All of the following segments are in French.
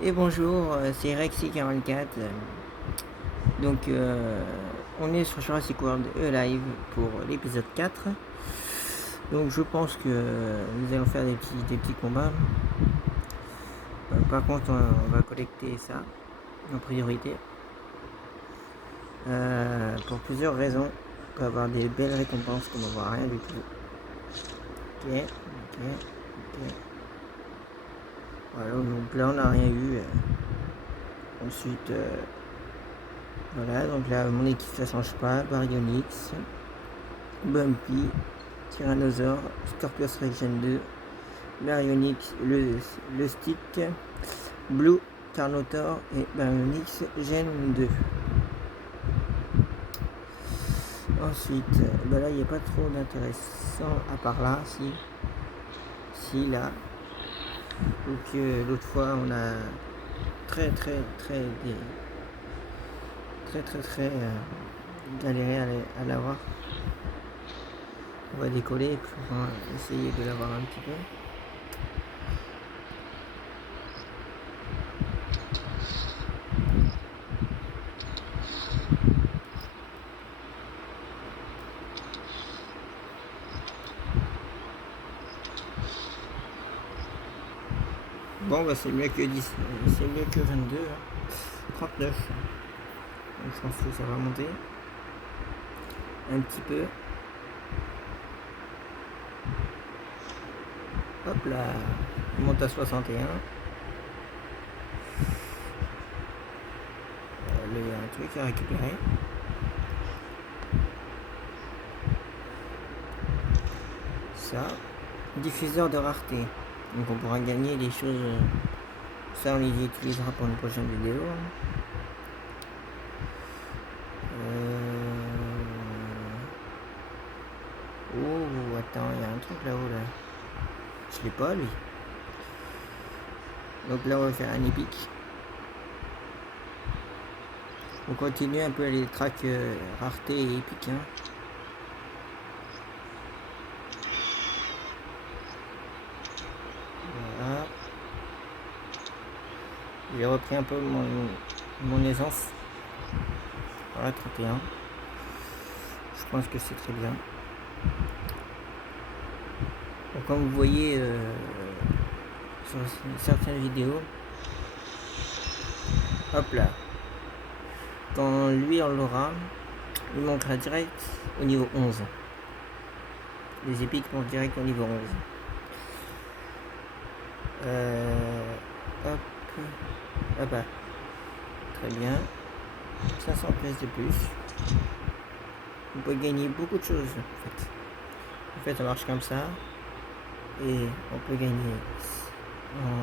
Et bonjour, c'est Rexy44. Donc, on est sur Jurassic World Live pour l'épisode 4. Donc, je pense que nous allons faire des petits combats. Par contre, on va collecter ça en priorité. Pour plusieurs raisons. On peut avoir des belles récompenses comme on voit rien du tout. Ok. Voilà, donc là, on n'a rien eu. Ensuite, voilà, donc là, mon équipe, ça change pas. Baryonyx, Bumpy, Tyrannosaure, Scorpius Regen 2, Baryonyx, le stick, Blue, Carnotaur et Baryonyx Gen 2. Ensuite, là, il n'y a pas trop d'intéressant à part là, si là. Donc l'autre fois, on a très galéré à l'avoir. On va décoller et puis on va essayer de l'avoir un petit peu. Bon, bah c'est mieux que 10, c'est mieux que 22, hein. 39. Donc je pense que ça va monter un petit peu. Hop là, on monte à 61. Là, il y a un truc à récupérer. Ça, diffuseur de rareté. Donc on pourra gagner des choses. Ça, on les utilisera pour une prochaine vidéo. Oh, attends, il y a un truc là-haut là. Je l'ai pas lui. Donc là, on va faire un épique. On continue un peu les tracks rareté et épique. Hein. Voilà. J'ai repris un peu mon aisance. Voilà, 31. Je pense que c'est très bien. Donc, comme vous voyez sur certaines vidéos, hop là, quand lui on l'aura, il manquera direct au niveau 11. Les épiques montent direct au niveau 11. Hop, hop là. Très bien. 500 pièces de plus. On peut gagner beaucoup de choses en fait ça marche comme ça. Et on peut gagner en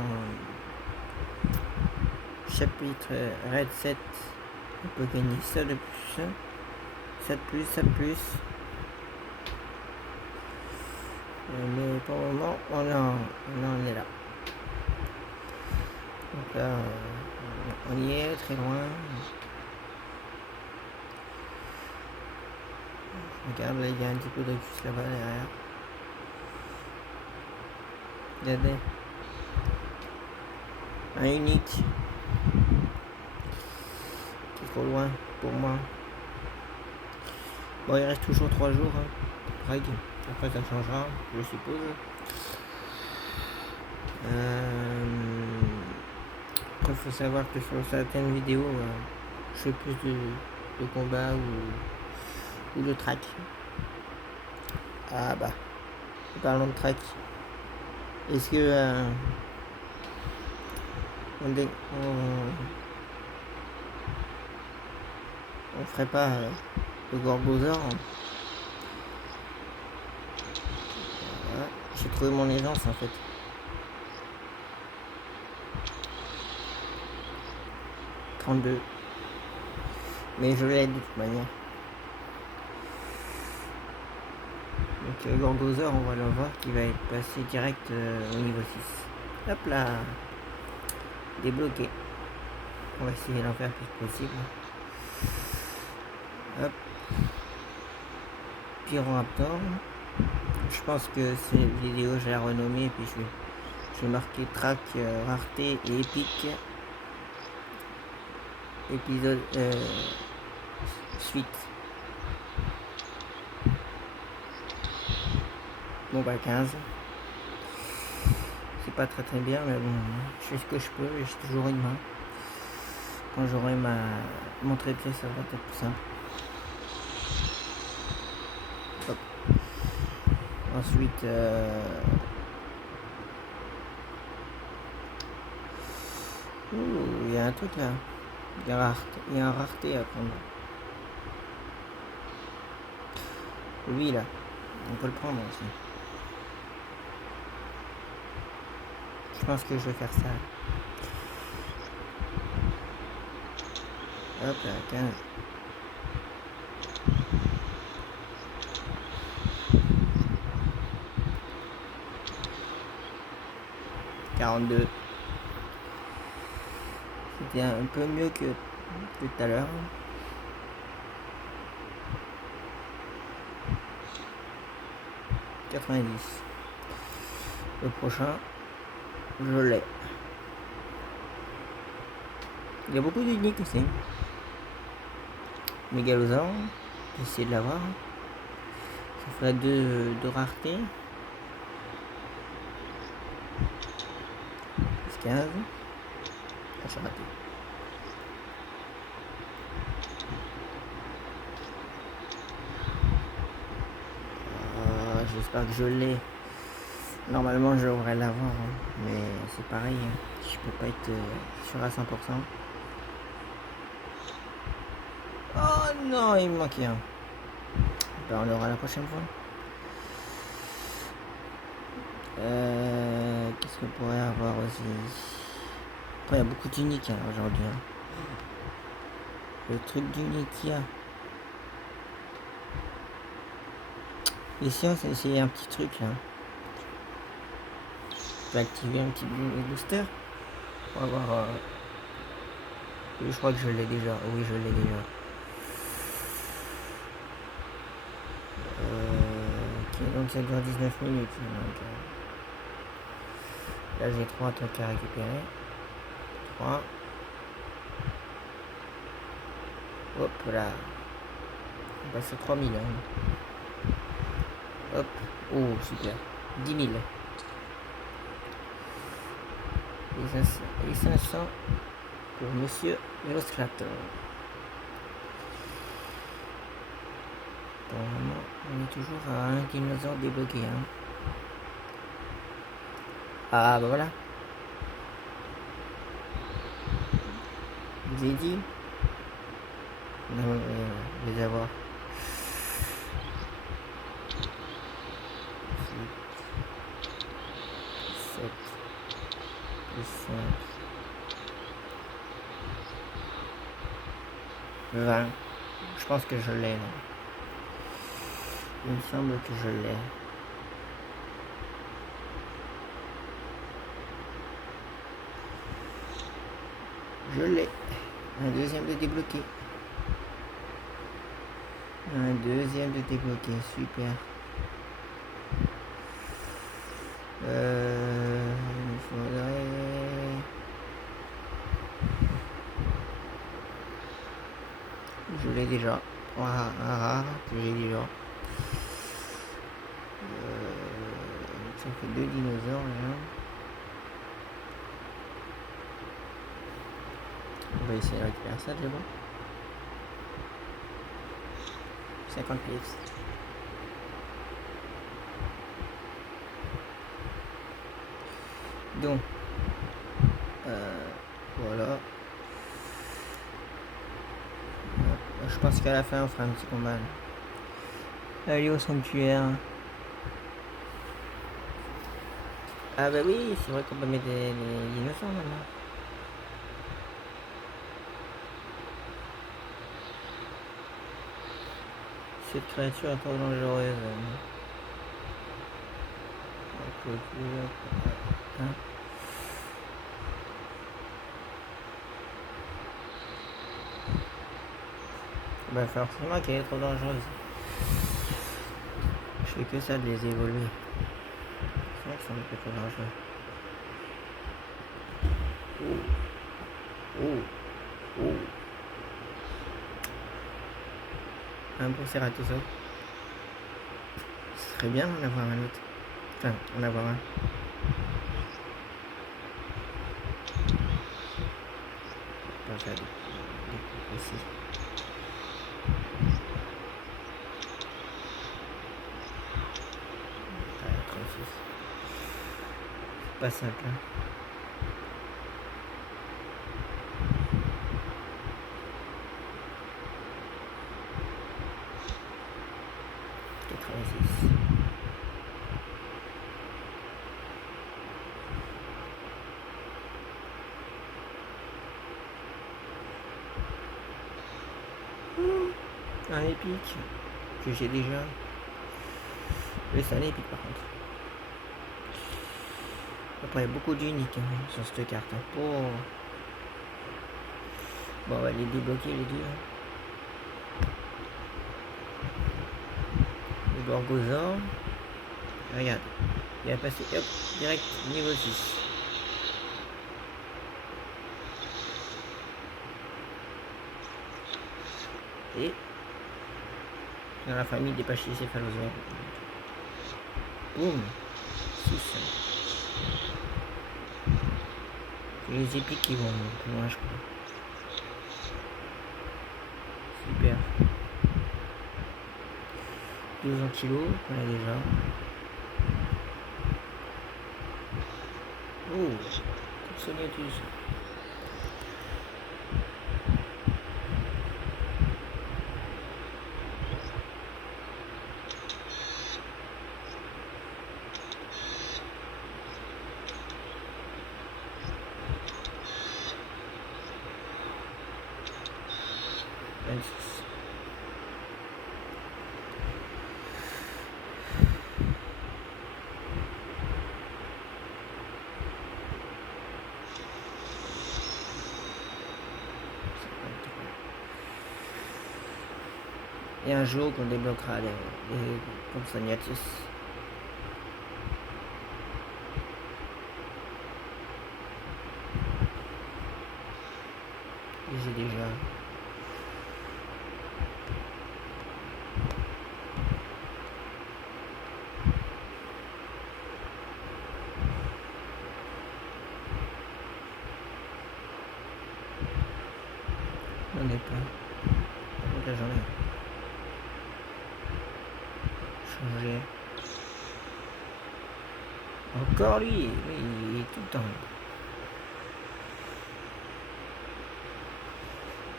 chapitre Red 7. On peut gagner ça de plus. 7 plus, 7 plus. Mais pour le moment, on en est là. Donc là, on y est, très loin. Regarde, là, il y a un petit peu de recus là-bas derrière. Regardez. Un unique. C'est trop loin pour moi. Bon, il reste toujours 3 jours. Hein. Après, ça changera, je suppose. Après, il faut savoir que sur certaines vidéos, je fais plus de combats ou de track. Ah bah, parlons de track. Est-ce que on ferait pas le Gorgosaure? Voilà. J'ai trouvé mon aisance en fait. Mais je l'ai de toute manière. Donc Gorgosaure, on va le voir qui va être passé direct au niveau 6. Hop là, débloqué. On va essayer d'en faire le plus possible. Hop. Pyroraptor. Je pense que cette vidéo, je vais la renommer et puis je vais marquer track, rareté et épique. épisode suite. Bon bah 15. C'est pas très très bien, mais bon, je fais ce que je peux et j'ai toujours une main. Quand j'aurai mon trépied, ça va être plus simple. Hop. Ensuite, il y a un truc là. Il y a un rareté à prendre. Oui, là. On peut le prendre aussi. Je pense que je vais faire ça. Hop là, 15. $42. C'était un peu mieux que tout à l'heure. $90. Le prochain, je l'ai. Il y a beaucoup d'uniques aussi. Mégalosaure, j'ai essayé de l'avoir. Ça ferait deux raretés. 15. Ah, c'est raté. J'espère que je l'ai. Normalement, je devrais l'avoir, hein. Mais c'est pareil. Hein. Je peux pas être sûr à 100%. Oh non, il me manquait un. Ben, on aura la prochaine fois. Qu'est-ce qu'on pourrait avoir aussi? Après, il y a beaucoup d'uniques hein, aujourd'hui. Hein. Le truc d'unique qu'il y a. Ici, on s'est essayé un petit truc là. Je vais activer un petit booster pour avoir. Je crois que je l'ai déjà. Oui, je l'ai déjà. Donc ça dure 19 minutes. Donc, là j'ai 3 trucs à récupérer. 3. Hop là. On passe à 3000. Hein. Hop. Oh super. 10 000. Et 500 pour Monsieur Illustrator. Pour le moment, on est toujours à un dinosaure débloqué. Hein. Ah bah voilà. Je vous ai dit. Non, les avoir. 7 plus 5. 20. Je pense que je l'ai là. Il me semble que je l'ai. Je l'ai. Un deuxième de débloqué. Un deuxième de débloqué. Super. Il faudrait... Je l'ai déjà. Voilà, un rare que j'ai déjà. Ça fait 2 dinosaures là. On va essayer de récupérer ça déjà. 50 pièces. Donc, voilà. Je pense qu'à la fin on fera un petit combat. Allez au sanctuaire. Ah bah oui, c'est vrai qu'on peut mettre des dinosaures maintenant. Cette créature est trop dangereuse. Hein? Bah forcément qu'elle est trop dangereuse. Je fais que ça de les évoluer. C'est vrai que ça me fait trop dangereux. Oh. Oh. Oh. Un pour Ceratosa. Ce serait bien d'en avoir un autre. Enfin, en avoir un. On va faire des coupes aussi. Ah, 36. C'est pas simple, hein. Un épique que j'ai déjà. Mais c'est un épique par contre. Après il y a beaucoup d'uniques hein, sur cette carte. Hein. Oh. Bon on va les débloquer les deux. Le Gorgosaure. Regarde. Il va passer hop, direct niveau 6. Et dans la famille des pachycéphalosaures. Boum. 6. Les épiques qui vont plus loin je crois. Super. 12 antilos qu'on a déjà. Oh, Sonatus. Et un jour qu'on débloquera les Compsognathus. J'ai déjà. J'en ai pas. Par contre là j'en ai. Changer. Encore lui, il est tout le temps.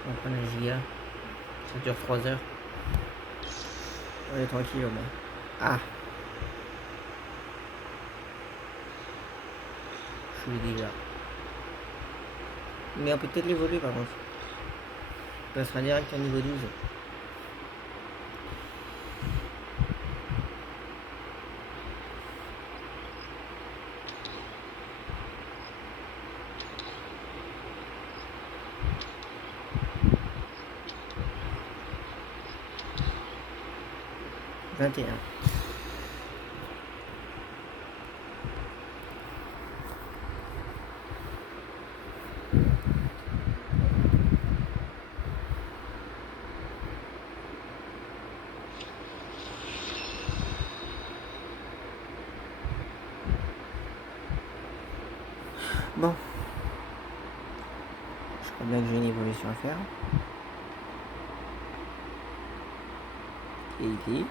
On prend la Giga. Ça dure 3 heures. On est tranquille au moins. Ah. Je suis déjà. Mais on peut peut-être l'évoluer par contre. On passera direct au niveau 12. « 21. Bon. Je crois bien que j'ai une évolution à faire. Et ici.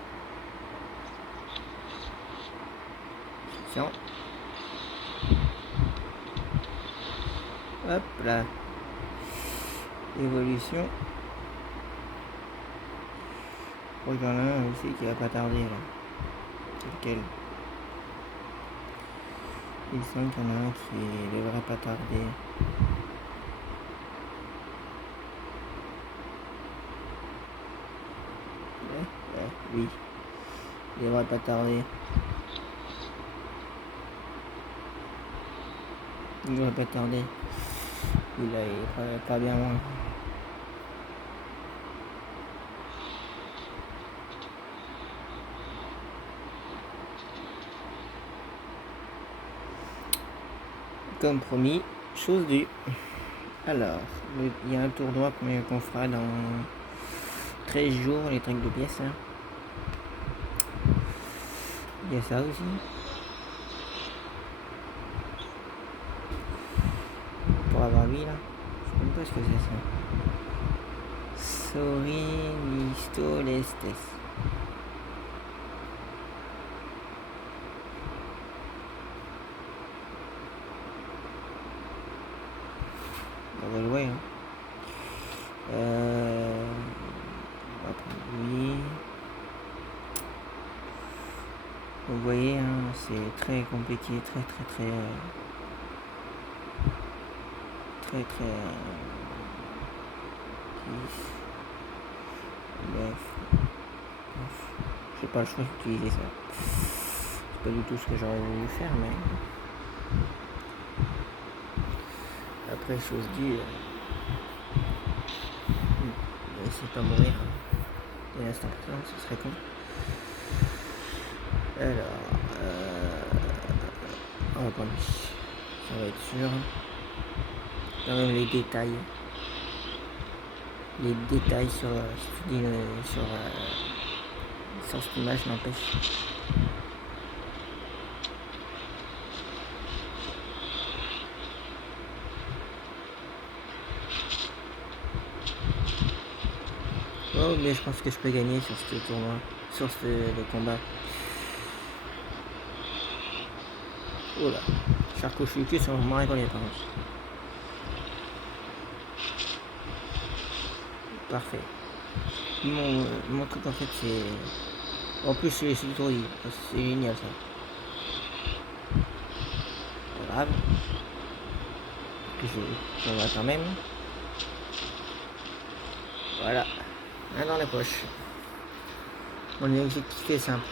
Hop là. Évolution. Oh, il y en a un aussi qui va pas tarder là. C'est lequel? Il semble qu'il y en a un qui devrait pas tarder. Oui. Il devrait pas tarder. Il devrait pas tarder. Il est pas bien loin. Comme promis, chose due. Alors, il y a un tournoi qu'on fera dans 13 jours, les trucs de pièces. Hein. Il y a ça aussi. Pour avoir lui là. Je sais même pas ce que c'est ça. Sorinistolestes. On va jouer. Hein. Oui. Vous voyez, hein, c'est très compliqué, très bref. J'ai pas le choix d'utiliser ça. C'est pas du tout ce que j'aurais voulu faire, mais après chose dit, c'est pas mourir. Dès l'instant présent, ce serait con. Alors, on va prendre, ça va être sûr. Quand même les détails sur cette image n'empêche. Oh, mais je pense que je peux gagner sur ce tournoi, le combat. Oh là, Charcot-Chucu, c'est vraiment rigolé par contre. Parfait. Mon truc en fait c'est... En plus c'est étourdi, c'est génial ça. Pas grave. Puis j'en vois quand même. Voilà. Un dans la poche. Mon objectif est simple.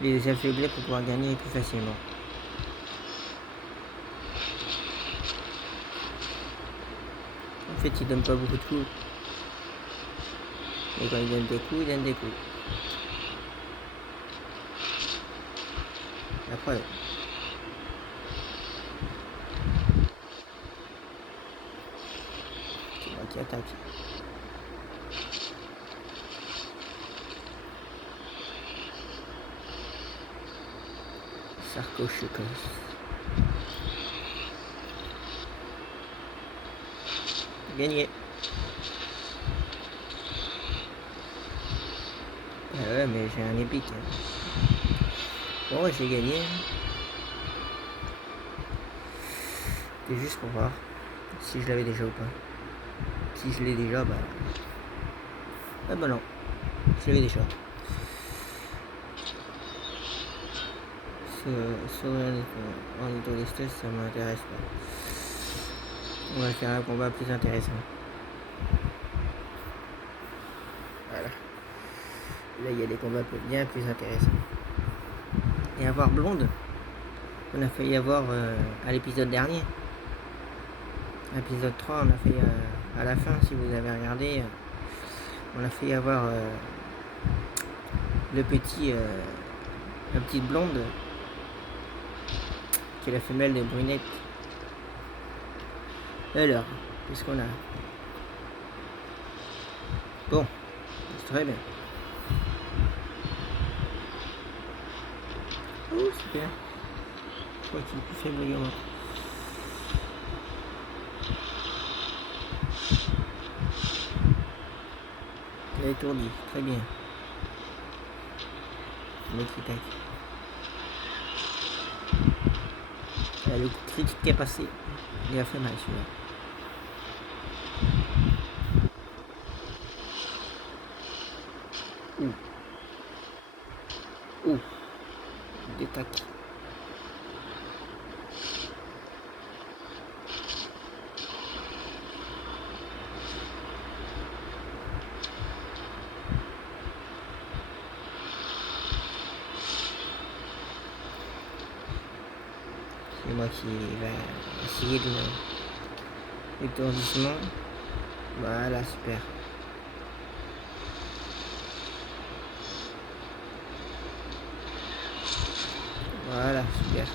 Les affaiblir pour pouvoir gagner plus facilement. En fait, il donne pas beaucoup de coups. Et quand il donne des coups, il donne des coups. Après, c'est moi qui attaque. Sarcochukos. Gagné. Ah ouais, mais j'ai un épique. Hein. Bon, ouais, j'ai gagné. C'est juste pour voir si je l'avais déjà ou pas. Si je l'ai déjà, bah... Ah bah non, je l'avais déjà. Ornitholestes, ça m'intéresse pas. On va faire un combat plus intéressant. Voilà. Là, il y a des combats bien plus intéressants. Et avoir blonde, on a failli avoir à l'épisode dernier. Épisode 3, on a fait à la fin, si vous avez regardé, on a failli avoir la petite blonde qui est la femelle de brunette. Alors, qu'est-ce qu'on a? Bon, c'est très bien. Oh, super. Je crois qu'il est plus faible que moi. Il a étourdi, très bien. Le critique. Le critique qui est passé. Il a fait mal celui-là. Ouh. Des tacs. C'est moi qui vais essayer de l'étourdissement. Voilà, super. Voilà, super.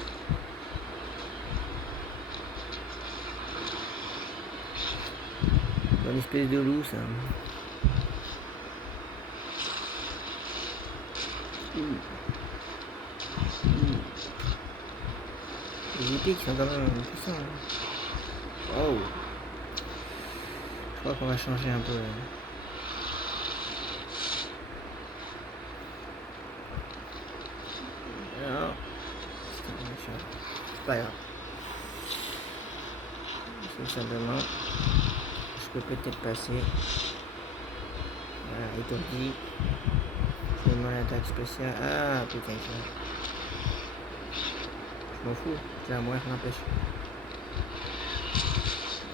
Une espèce de loup, ça. Les épiques sont quand même puissants. Hein. Oh. Je crois qu'on va changer un peu. Non. C'est pas grave. Tout simplement, je peux peut-être passer. Voilà, étourdi. Je me mets l'attaque spéciale. Ah putain, je m'en fous, c'est à moi, je m'empêche.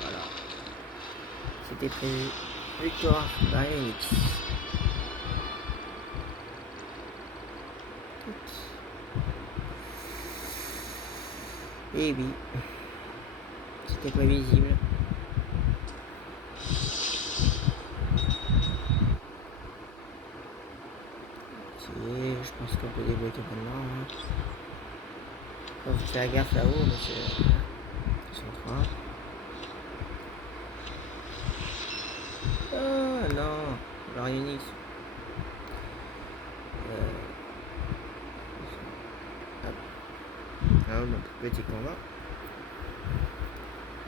Voilà. C'était prévu. Victoire by X. Et oui. C'était pas visible. Je pense qu'on peut débloquer maintenant. Hein. Faut faire gaffe là-haut, mais c'est 103. Ah non, alors Unix. Alors, notre petit combat.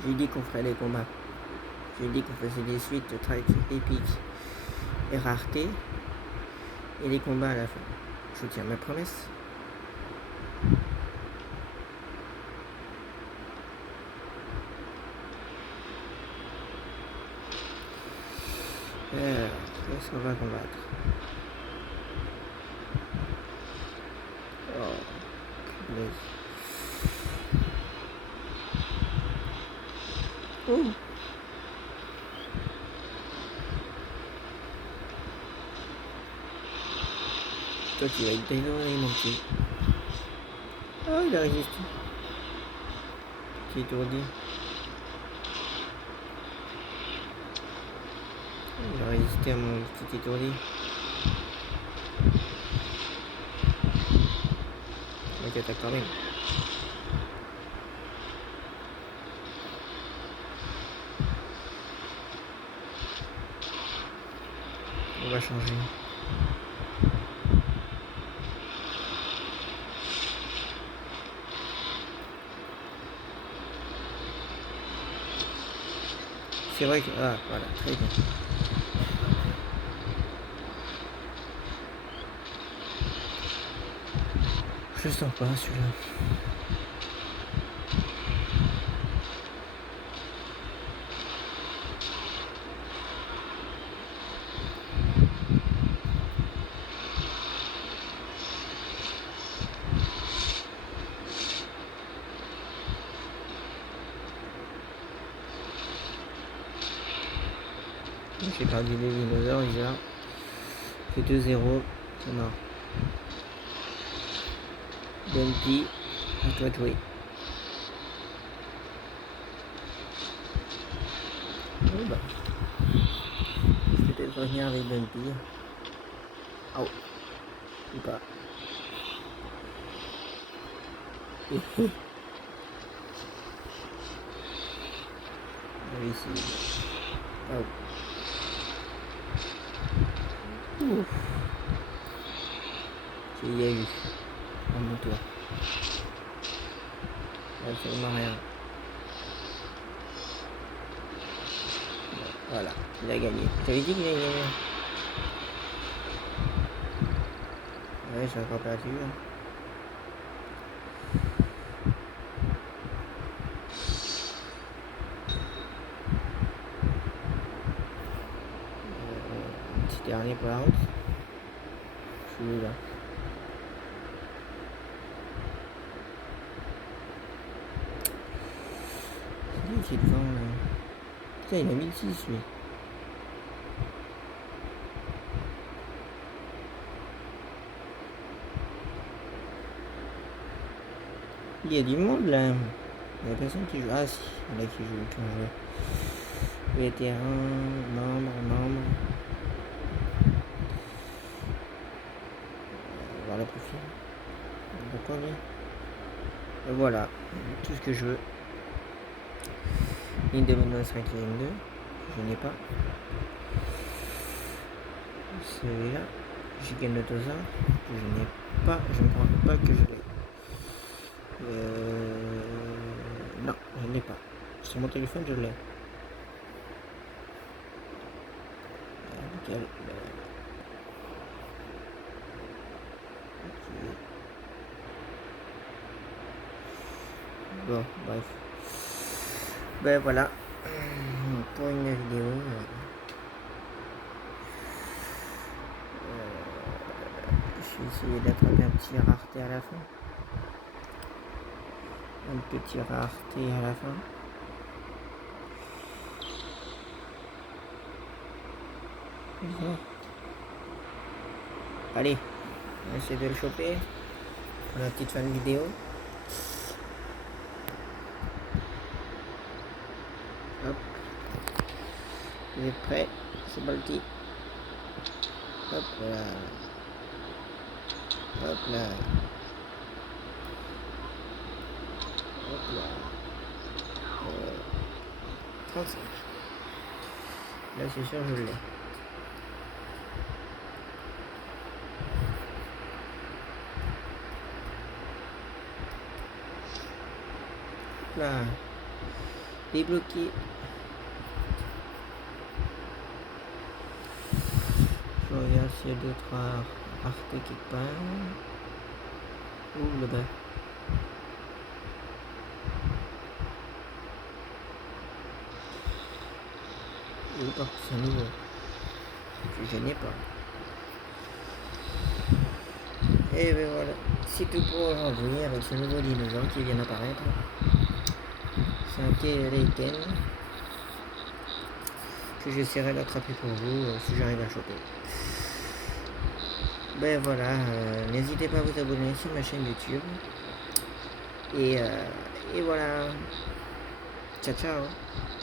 J'ai dit qu'on ferait des combats. J'ai dit qu'on faisait des suites de track épiques et rareté. Et des combats à la fin. Je tiens ma promesse. Qu'est-ce qu'on va combattre? Oh, punaise. Oh. Toi tu vas être désolé mon petit. Oh il a résisté. Petit étourdi. Il a résisté à mon petit étourdi. Donc attaque quand même. On va changer. C'est vrai que... Ah, voilà, très bien. Je sens pas celui-là. J'ai perdu les dinosaures déjà. C'est 2-0. C'est mort. Bumpy, à toi de jouer. Oh bah. Je vais peut-être revenir avec Bumpy. Oh. Ou pas. Ici. Oh. Ouf. Il y a eu à mon tour. Absolument rien. Voilà, il a gagné. J'avais dit qu'il a gagné. Ouais, j'ai encore perdu. Petit dernier pour la route. Celui-là. C'est lui qui est devant là. Putain, il a 1006 lui. Il y a du monde là. Il y a personne qui joue. Ah si, il y en a qui jouent quand je veux. Vétéran, membre. Voir le profil. Pourquoi lui? Et voilà, tout ce que je veux. Ligne de Windows 5 et M2. Je n'ai pas. Celui-là. Jigen Notosa. je n'ai pas, je ne crois pas que je l'ai. Non, je ne l'ai pas. Sur mon téléphone, je l'ai. Nickel. Ok. Bon, bref. Ben voilà. Pour une vidéo. Je vais essayer d'attraper un petit rareté à la fin. Un petit rareté à la fin. Allez, on va essayer de le choper pour la petite fin de vidéo. Hop. Vous êtes prêts? C'est parti. Hop là. Hop là. Hop là. 35. Là c'est sûr je l'ai. Là. Débloqué. Je regarde s'il y a d'autres arcs quelque part. Ouh là-bas. Et par c'est un nouveau. Je n'ai pas. Et ben voilà. C'est tout pour aujourd'hui avec ce nouveau dinosaure qui vient d'apparaître. C'est un T-Reiken que j'essaierai d'attraper pour vous si j'arrive à choper. Ben voilà, n'hésitez pas à vous abonner sur ma chaîne YouTube. Et voilà. Ciao ciao.